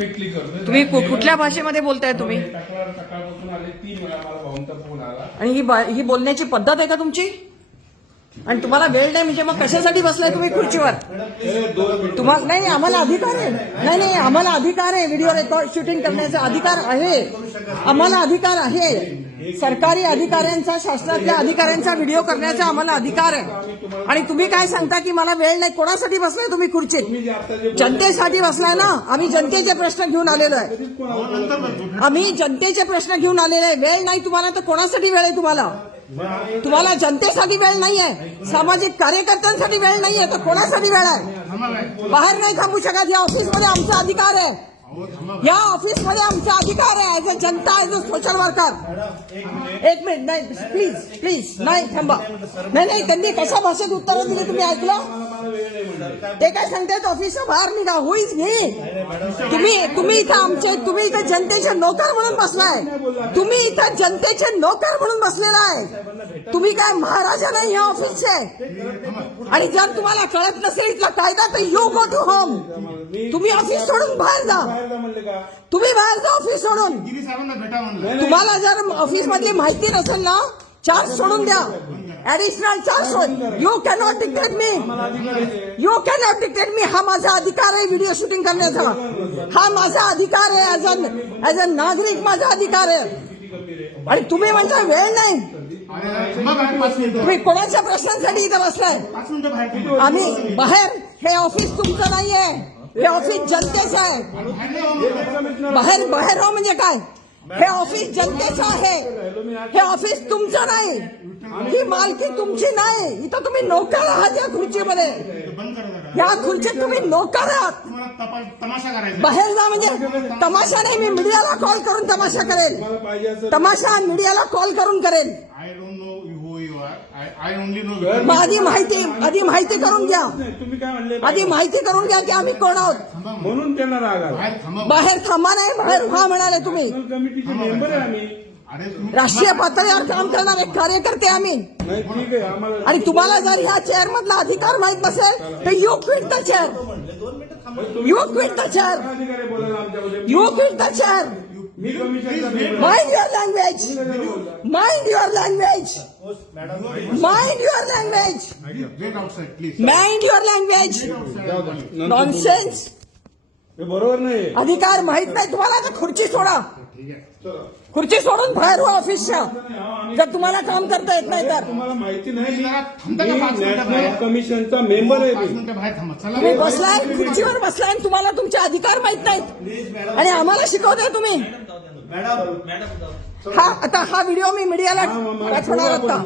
तुम्ही कुठल्या भाषेमध्ये बोलताय तुम्ही? आणि ही ही बोलण्याची पद्धत आहे का तुमची? आणि तुम्हाला वेळ नाही म्हणजे मग कशासाठी बसलाय तुम्ही खुर्चीवर. तुम्हाला नाही आम्हाला अधिकार आहे. नाही नाही आम्हाला अधिकार आहे. व्हिडिओ रेकॉर्ड शूटिंग करण्याचा अधिकार आहे. आम्हाला अधिकार आहे. सरकारी अधिकाऱ्यांचा शासनातल्या अधिकाऱ्यांचा व्हिडिओ करण्याचा आम्हाला अधिकार आहे. आणि तुम्ही काय सांगता की मला वेळ नाही? कोणासाठी बसलाय तुम्ही खुर्चीत? तुम्ही जनतेसाठी बसलाय ना? आम्ही जनतेचे प्रश्न घेऊन आलेलो आहे. आम्ही जनतेचे प्रश्न घेऊन आलेले आहे. वेळ नाही तुम्हाला तर कोणासाठी वेळ आहे तुम्हाला? तुम्हाला जनतेसाठी वेळ नाही आहे. सामाजिक कार्यकर्त्यांसाठी वेळ नाही आहे तर कोणासाठी वेळ आहे? बाहेर नाही थांबू शकत. या ऑफिसमध्ये आमचा अधिकार आहे. या ऑफिसमध्ये आमचा अधिकार आहे ऍज अ जनता ऍज अ सोशल वर्कर एक मिनिट नाही प्लीज प्लीज नाही थांबा. नाही नाही त्यांनी कशा भाषेत उत्तरं दिली तुम्ही ऐकलं? ते काय सांगतायत ऑफिसच्या बाहेर निघा होईच मी. तुम्ही तुम्ही इथं आमचे तुम्ही इथं जनतेचे नोकर म्हणून बसलाय. तुम्ही इथं जनतेचे नोकर म्हणून बसलेला आहे. तुम्ही काय महाराजा नाही या ऑफिसचे आणि जर तुम्हाला कळत नसेल इथला कायदा तर यू गो टू होम तुम्ही ऑफिस सोडून बाहेर जा. तुम्ही बाहेर जा ऑफिस सोडून. तुम्हाला जर ऑफिस मधली माहिती नसेल ना चार्ज सोडून द्या. Additional charge you cannot dictate me you cannot dictate me हा माझा अधिकार आहे व्हिडिओ शूटिंग करण्याचा. हा माझा अधिकार आहे ऍज अ ऍज अ नागरिक माझा अधिकार आहे. आणि तुम्ही म्हणता वेळ नाही. तुम्ही कोणाच्या प्रश्नांसाठी इथं बसलाय? आम्ही बाहेर हे ऑफिस तुमचं नाहीये. हे ऑफिस जनतेचं आहे. बाहेर बाहेर बाहेर हो म्हणजे काय? हे ऑफिस जनतेचं आहे. हे ऑफिस तुमचं नाही. ही मालकी तुमची नाही. इथं तुम्ही नोकर आहात या खुर्चीमध्ये. या खुर्चीत तुम्ही नोकर आहात. बाहेर जा म्हणजे तमाशा नाही मी मीडियाला कॉल करून तमाशा करेल. तमाशा मीडियाला कॉल करून करेल I don't know who you are I only know मग आधी माहिती आधी माहिती करून घ्या. नाही तुम्ही काय म्हणले आधी माहिती करून घ्या की आम्ही कोण आहोत. म्हणून. त्यांना राग आला. बाहेर थांबा बाहेर थांबा नाही बाहेर व्हा म्हणाले तुम्ही. कमिटीचे मेंबर आहे आम्ही. अरे तुम्ही राष्ट्रीय पातळीवर काम करणारे कार्यकर्ते आम्ही. नाही ठीक आहे आम्हाला आणि तुम्हाला जर ह्या चेअर मधला अधिकार माहीत नसेल तर you quit the chair you quit the chair अधिकार आहे बोलायला आमच्यामध्ये? You quit the chair Mind your language. Mind your language. Mind your language. Wait outside, please. Mind your language. Nonsense. हे बरोबर नाही. अधिकार माहीत नाही. तुम्हाला तर खुर्ची सोडा. ठीक आहे खुर्ची सोडून बाहेर व्हा ऑफिसच्या जर तुम्हाला काम करता येत नाही तर. तुम्हाला माहिती नाही. मी जरा थांबता का पाच मी मिनिटं नॅशनल बाहेर? कमिशनचा मेंबर आहे पाच मी. मिनिटं बाहेर थांबा. तुम्ही चला बसलाय खुर्चीवर बसलाय आणि तुम्हाला तुमचे अधिकार माहीत नाहीत. आणि आम्हाला शिकवताय तुम्ही. हा आता हा व्हिडिओ मी मीडियाला पाठवणार आता.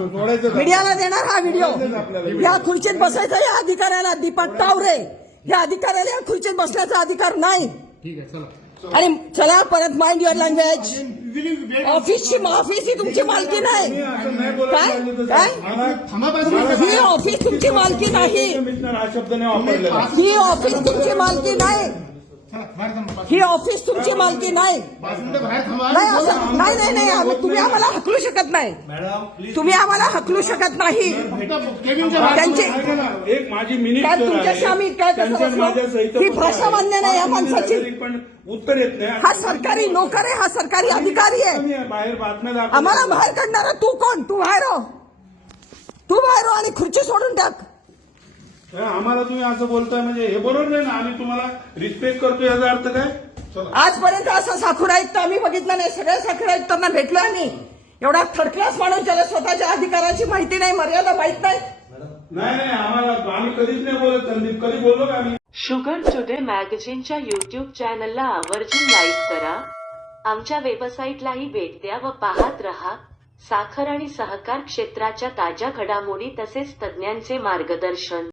मीडियाला देणार हा व्हिडिओ या खुर्चीत बसायचा या अधिकाऱ्याला दीपक तावरे. या अधिकाऱ्याला या खुर्चीत बसण्याचा अधिकार नाही. ठीक आहे चला. आणि चला परत माइंड युअर लँग्वेज? ऑफिसची ऑफिस ही तुमची मालकी नाही. काय. काय? ही ऑफिस तुमची मालकी नाही. ही ऑफिस तुमची मालकी नाही. ही ऑफिस तुमची मालकी नाही. नाही असं नाही नाही नाही आम्ही- तुम्ही आम्हाला हकलू शकत नाही. तुम्ही आम्हाला हकलू शकत नाही. त्यांची एक माझी मिनिट काय तुमच्याशी आम्ही काय कसं बसलो? ही भाषा मान्य नाही या माणसाची. पण उत्तर येत नाही. हा सरकारी नोकर आहे हा सरकारी अधिकारी आहे. बाहेर बातम्या. आम्हाला बाहेर काढणारा तू कोण? तू बाहेर हो. तू बाहेर हो आणि खुर्ची सोडून टाक. आम्हाला तुम्ही असं बोलताय म्हणजे हे बरोबर नाही ना आम्ही तुम्हाला रिस्पेक्ट करतो याचा अर्थ काय? चला. आजपर्यंत असं साखर आयुक्त आम्ही बघितलं नाही सगळ्या साखर आयुक्तांना भेटलो आम्ही. एवढा थर्ड क्लास माणूस ज्याला स्वतःच्या अधिकाराची माहिती नाही मर्यादा माहीत नाही. नाही नाही आम्हाला आम्ही कधीच नाही बोलत संदीप कधी बोललो का आम्ही? शुगर टुडे मॅगझिनच्या यूट्यूब चॅनलला आवर्जून लाईक करा. आमच्या वेबसाईटलाही भेट द्या व पाहत रहा. साखर आणि सहकार क्षेत्राच्या ताज्या घडामोडी तसेच तज्ज्ञांचे मार्गदर्शन.